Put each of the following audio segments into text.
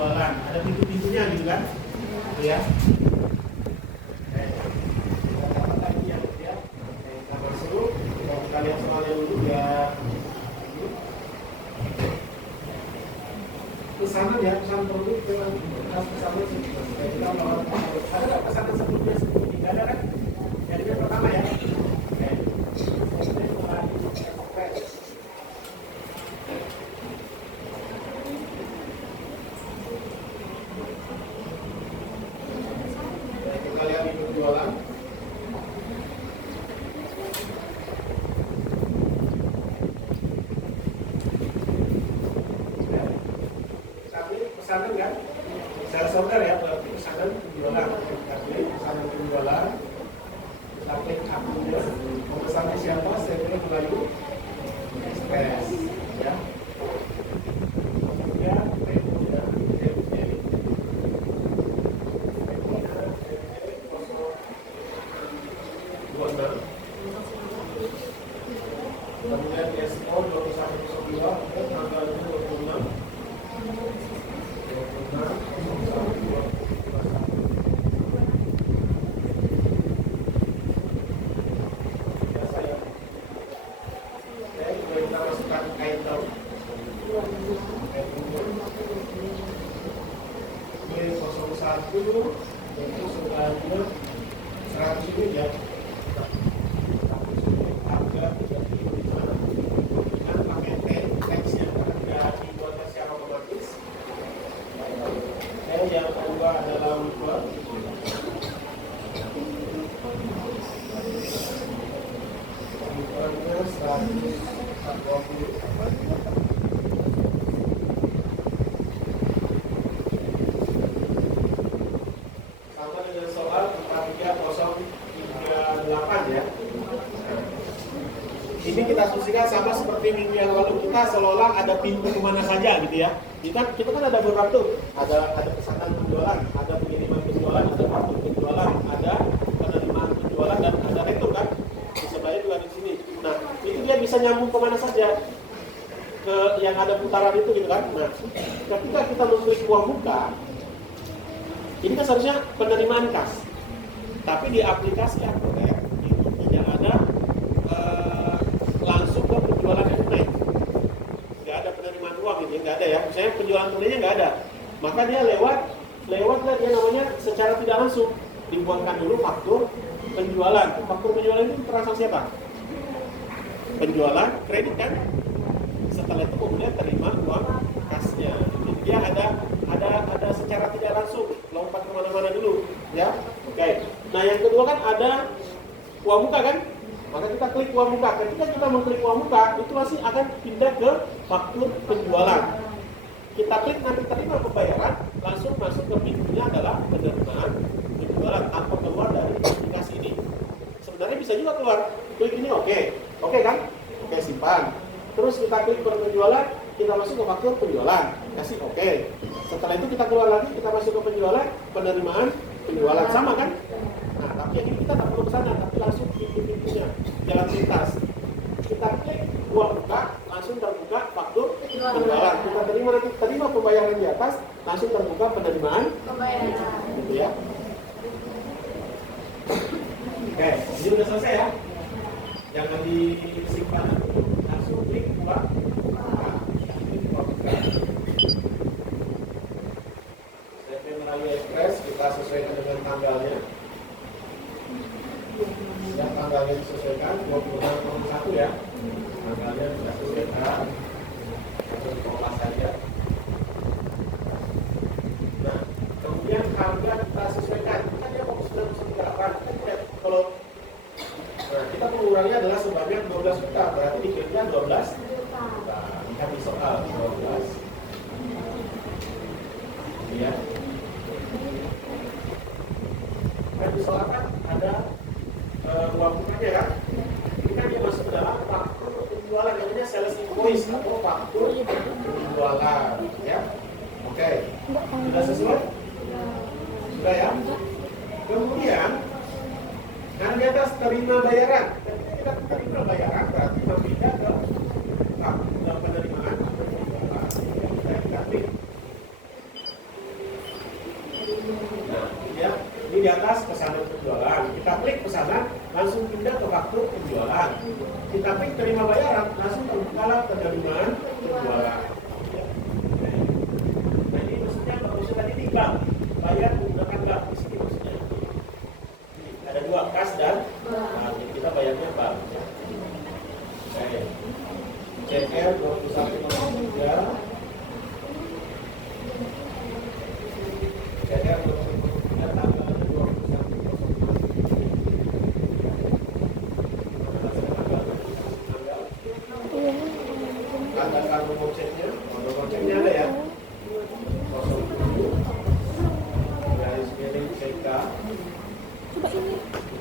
penjualan. Ada pintu-pintunya gitu kan? Gitu ya. Oke. Kita dapat lagi ya, gitu ya. Oke, kita masuk. Kita lihat soalnya dulu ya. Pesanan ya, pesan produk dengan pesanan sih. Kita melakukan ada nggak pesanan sebelumnya? Tidak ada kan? Jadi yang pertama ya. Oke. Kita lihat di penjualan. Pesanan kan? Sales order ya, berarti pesanan penjualan. Kita klik pesanan penjualan. Kita klik akunnya. Pemesannya siapa? Saya Melayu Express. Ya. Kemudian rekonya kemudian SO 2102 tanggal 26 itu sebenarnya 100 ini ya harga 35 dengan pakai teksnya karena tidak dibuatnya secara otomatis. Dan yang kedua adalah Word. Wordnya 140. Ya. Ini kita asumsikan sama seperti minggu yang lalu, kita seolah-olah ada pintu kemana saja gitu ya. Kita kan ada beberapa tuh, ada pesanan penjualan, ada pengiriman penjualan, ada kartu penjualan, ada penerimaan penjualan dan ada retur kan. Di sebelahnya juga di sini. Nah, itu dia bisa nyambung kemana saja ke yang ada putaran itu gitu kan. Nah, ketika kita mengklik uang muka, ini kan seharusnya penerimaan kas, tapi di aplikasi ATM tidak ada langsung ke penjualan tunai, nggak ada penerimaan uang gitu, nggak ada ya. Misalnya penjualan tunainya nggak ada, maka dia lewatlah dia namanya secara tidak langsung dibuatkan dulu faktur penjualan. Faktur penjualan itu transaksi apa? Penjualan kredit kan. Setelah itu kemudian terima uang kasnya. Jadi dia ada secara tidak langsung lompat kemana-mana dulu, ya. Oke. Nah yang kedua kan ada uang muka kan, maka kita klik uang muka. Ketika kita mengklik uang muka, itu pasti akan pindah ke faktur penjualan. Kita klik nanti terima pembayaran, langsung masuk ke pintunya adalah penerimaan penjualan tanpa keluar dari aplikasi ini. Sebenarnya bisa juga keluar, klik ini oke kan? Oke, simpan. Terus kita klik penjualan, kita masuk ke faktur penjualan, kasih oke. Setelah itu kita keluar lagi, kita masuk ke penjualan, penerimaan penjualan, sama kan? Nah, tapi yang ini kita tak perlu ke sana, tapi langsung pintu-pintunya, jalan pintas. Kita klik uang muka, langsung terbuka faktur penjualan. Kita terima pembayaran di atas, langsung terbuka penerimaan pembayaran. Gitu ya. Oke, ini udah selesai ya. Jangan disimpan, langsung klik uang. CP Melayu Express kita sesuaikan dengan tanggalnya. Yang tanggalnya disesuaikan 26/1 ya. Tanggalnya kita sesuaikan. Langsung dikelola saja. Nah, kemudian harga kita sesuaikan. Kita dia mau 938. Kalau kita pengurangnya adalah sebanyak 12 juta, berarti dikirimnya 12 juta. Lihat di soal 12. Ya. Dan di soal kan ada uang mukanya kan. Ini kan dia masuk ke dalam faktur penjualan, namanya sales invoice atau faktur penjualan. Ya. Oke. Sudah sesuai? Sudah ya. Kemudian kan di atas terima bayaran. Ketika kita terima bayaran berarti berpindah ke faktur penerimaan penjualan. Kita klik. di atas pesanan penjualan. Kita klik pesanan, langsung pindah ke faktur penjualan. Kita klik terima bayaran, langsung terbuka terjadian penjualan. Nah ini maksudnya bagusnya tadi di bank, bayar menggunakan bank di sini maksudnya. Ada dua, kas dan bank. Kita bayarnya bank. CR 2103 CR 2103 tanggalnya 21 ada kartu goceknya, nomor goceknya ada ya 07 garis miring CK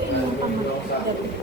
garis miring 01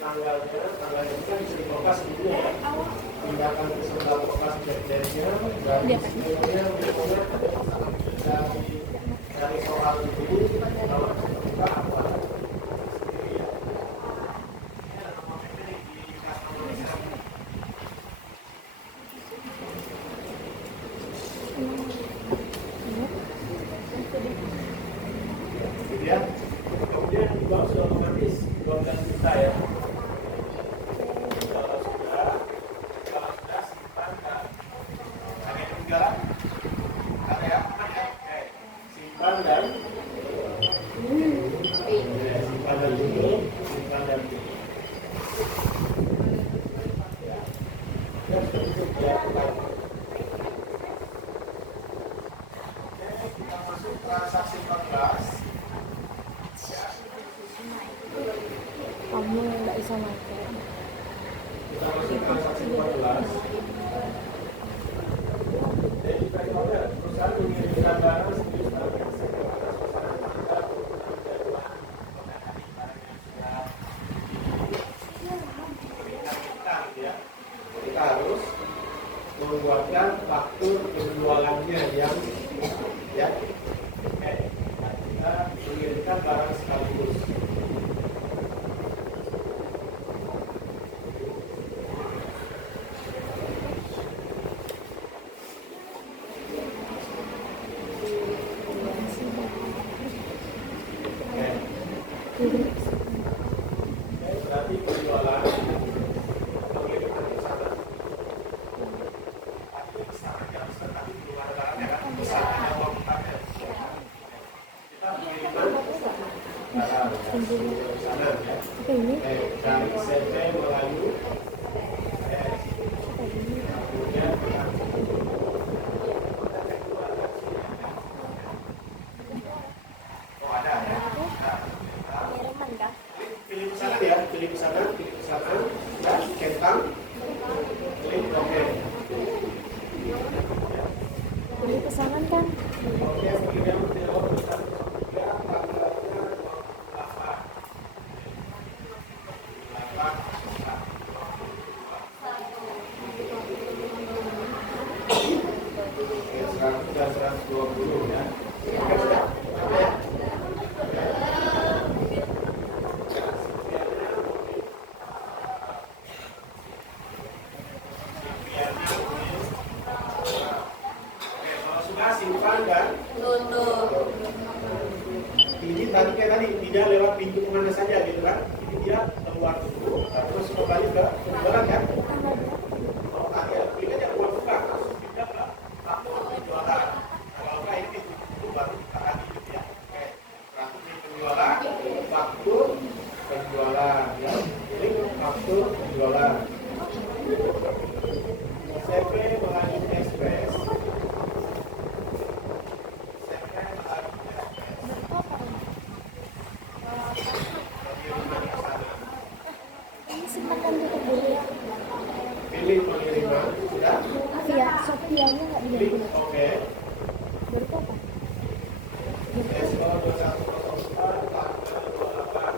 tanggalnya itu kan bisa dikopas gitu ya, pindahkan ke sebelah kopas jadinya dan sebenarnya pokoknya dari soal itu kalau kita apa ya, kemudian di bawah sudah otomatis download kita ya. Kalau sudah simpan dan ada yang juga ada ya, oke. Simpan dan tutup, simpan dan tutup. Ya, sudah tutup ya. 15. Jadi perusahaan mengirimkan barang sebelum kita harus membuatkan faktur penjualannya yang ya kita mengirimkan barang sekaligus. Berarti penjualan pengiriman ke sana. Tapi belum ada barangnya kan? Besar ada uang utangnya. Kita pengiriman barang ke sana ya. Dari CP Melayu. Kemudian kita ada ya. Pilih pesanan ya, pilih pesanan, ya, centang, pilih oke. Pilih pesanan kan? Oke, pilih yang sudah 120 ya. Simpan dan tutup. Ini tadi tidak lewat pintu kemana saja gitu kan? Ini dia keluar dulu, terus kembali ke penjualan kan? Oh ada, ini aja keluar buka, terus pindah ke faktur penjualan. Kalau enggak ini itu baru kita lagi gitu ya. Oke, berarti penjualan, faktur penjualan ya. Ini faktur penjualan. CP Melayu Express. Pilih pengiriman, sudah? Via Sofianya nggak Pilih, diganti. oke. Berapa apa? SO 2104 tanggal 28.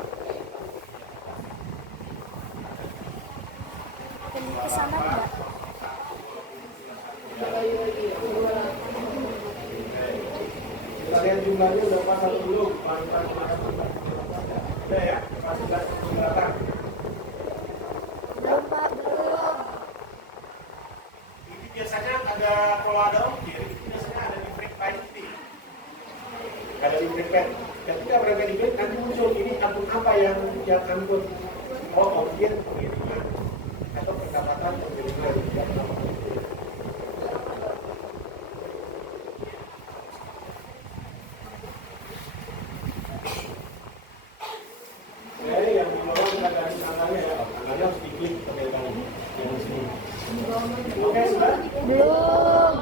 Pilih pesanan nggak? Kita lihat jumlahnya udah pas atau belum? Udah ya, masih ke belakang. Belum Pak, belum. Ini biasanya ada, kalau ada ongkir, itu biasanya ada di breakpoint ini. Ada di breakpoint. Ketika mereka di break, nanti muncul ini akun apa yang angkut. Oh, ongkir pengiriman atau pendapatan pengiriman. Yang di bawah kita ganti tanggalnya ya. Tanggalnya harus diklik pakai kali yang di sini. Oke, sudah? Belum.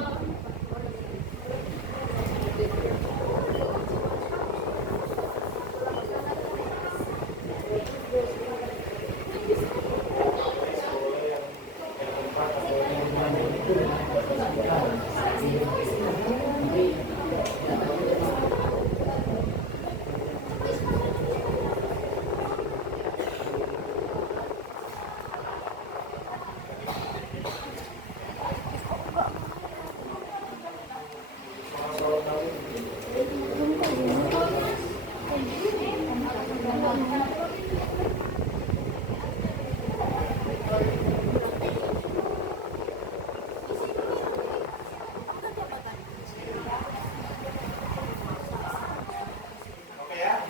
Oke ya.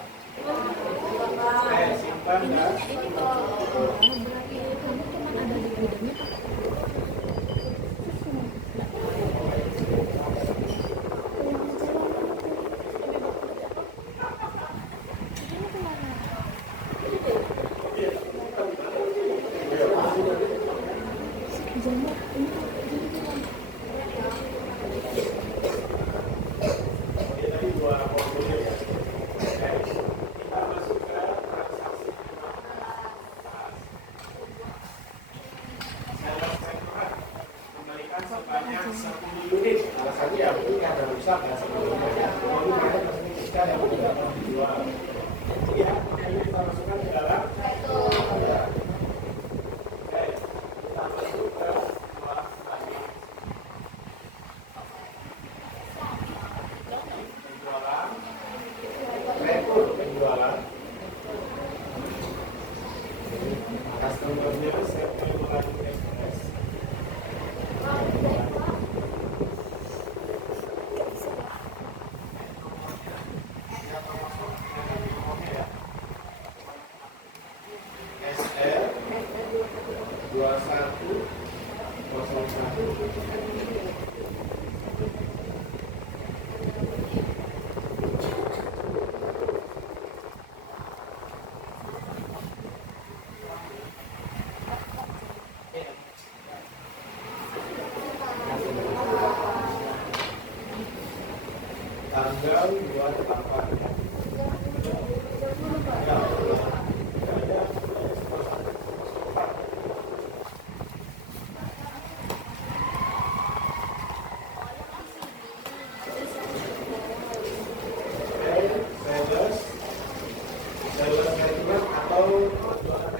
Simpan dan 10 unit. Alasannya ya mungkin karena rusak ya sebelumnya. Jadi mereka masih ikan yang tidak dapat dijual. Ya, ini kita masukkan ke dalam. Ya. Oke, kita masuk ke jualan selanjutnya. Penjualan, rekrut penjualan. Customer-nya saya terima lagi SMS. SR 21. Tanggal 28 ya. Sales management atau jualan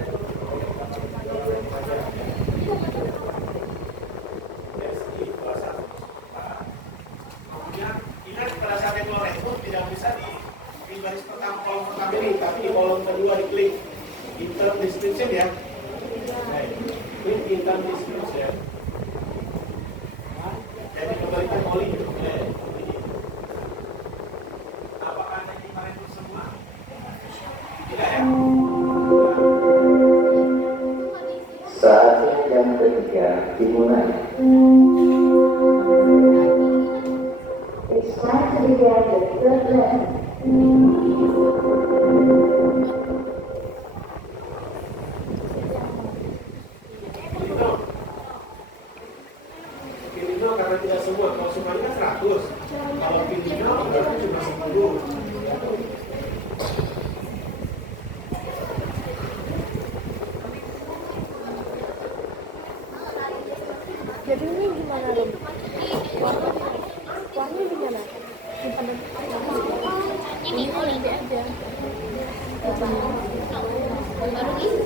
SI 21. Kemudian ingat pada saat yang rekrut tidak bisa di baris pertama kolom pertama ini, tapi di kolom kedua diklik intern description ya. Klik intern description. Jadi kembalikan oli. Apakah ada kita rekrut semua? Tidak ya. Saatnya jam ketiga dimulai. It's time to begin the third lesson. Pilino karena tidak semua, kalau semuanya 100. Kalau Pilino berarti cuma 10. Jadi ini gimana dong? Warnanya gimana? Ini oli aja. Baru ini.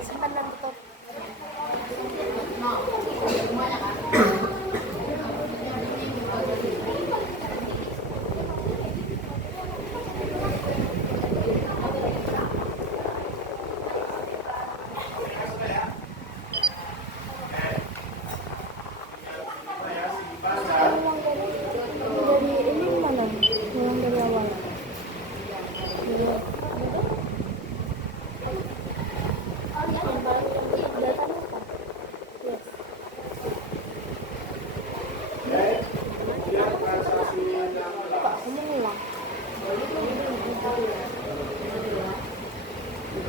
Simpan dan tutup. Dari ini gimana? Mulai dari awal.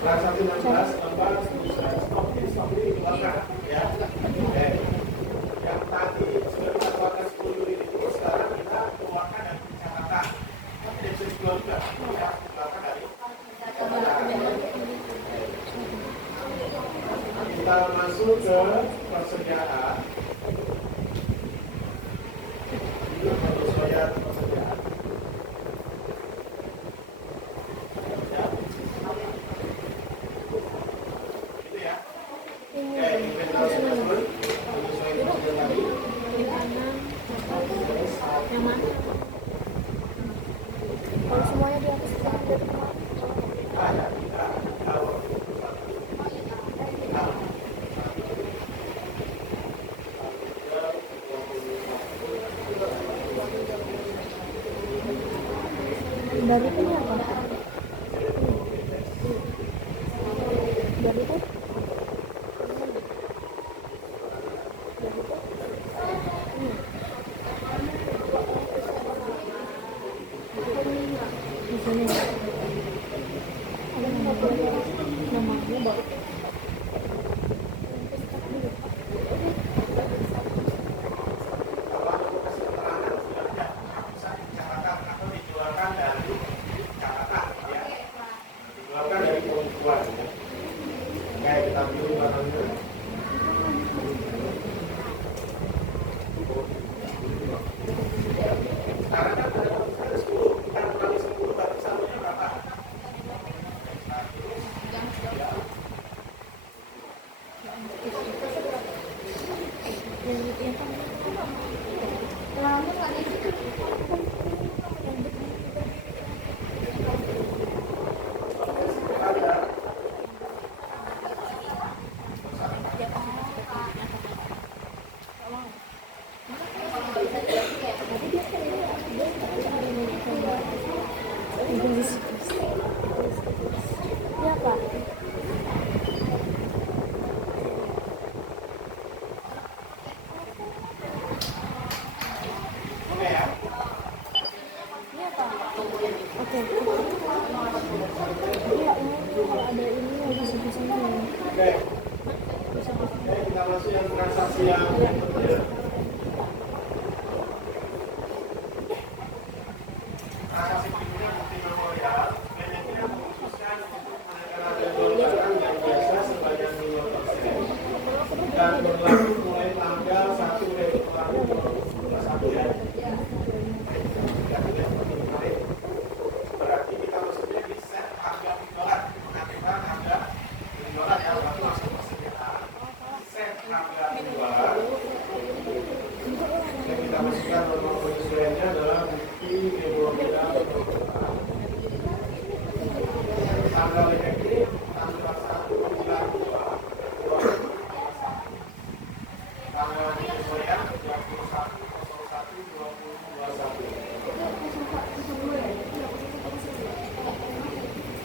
Transaksi 16, 14, stop ini di belakang ya. Oke. Yang tadi sudah kita keluarkan 10 unit itu, sekarang kita keluarkan dari catatan. Tapi tidak bisa dijual juga. Ya, keluarkan dari catatan. Kita masuk ke persediaan. Ini harus bayar persediaan. Yang mana? Kalau semuanya di atas dari kemarin. Dari ini apa? Dari itu? Di sini ada namanya baru. Kalau ada lokasi keterangan sudah bisa dicatatkan atau dijualkan dari yang berikutnya. Transaksi berikutnya bukti memorial. Manajer memutuskan untuk menaikkan harga jual barang yang biasa sebanyak 5% dan berlaku mulai tanggal 1 Februari 2021 ya. Berarti kita maksudnya di set harga penjualan, mengaktifkan harga penjualan yang lalu langsung persediaan. Set harga penjualan yang kita masukkan nomor penyesuaiannya adalah bukti memorial tanggal efektif tanggal 1 bulan 2 tanggal penyesuaian 21/01/2021.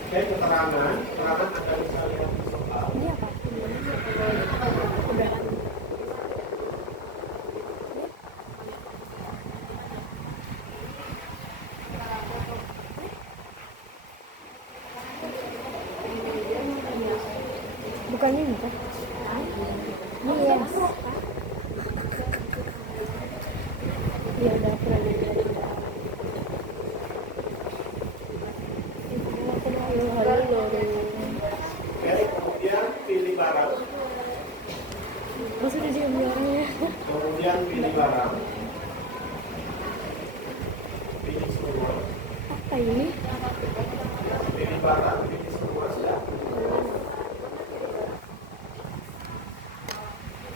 Oke, keterangan Anda bisa lihat di sebelah. Ini apa? Keberatan. Bukannya ini kan? Ini ya. Iya udah pernah diajarin. Halo. Oke, kemudian pilih barang. Maksudnya dia orangnya. Kemudian pilih barang. Pilih semua. Apa ini? Pilih barang, pilih semua sudah.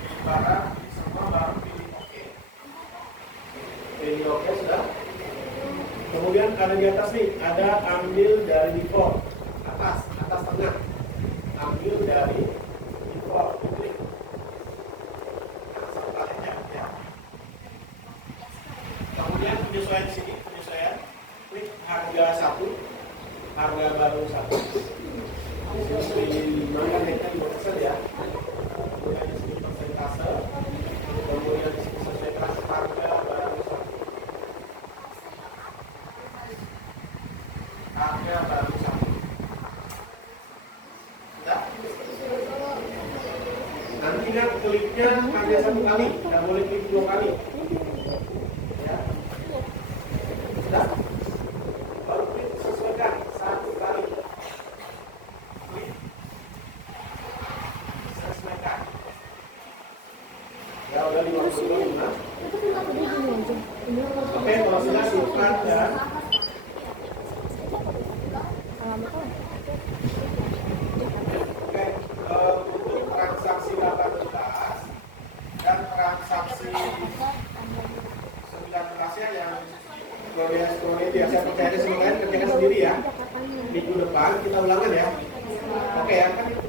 Pilih barang, pilih semua, baru pilih oke. Pilih oke sudah. Kemudian ada di atas nih, ada ambil dari default. Atas tengah. Ambil dari default. Klik. Selanjutnya, ya. Kemudian penyesuaian di sini, penyesuaian. Klik harga 1, harga baru 1. Di mana naiknya 5% ya. Kemudian di sini persentase. Kemudian di sini sesuaikan harga baru 1. Harga baru 1. Sudah? Nanti ingat kliknya hanya 1 kali, tidak boleh klik 2 kali. Ya. Sudah? Baru klik sesuaikan 1 kali. Klik sesuaikan. Ya udah 55. Oke, kalau sudah simpan dan Oke, untuk transaksi 18 dan transaksi 19 yang kronologi biasa percaya semua lain kerjakan sendiri ya. Minggu depan kita ulangan ya. Oke ya, kan kita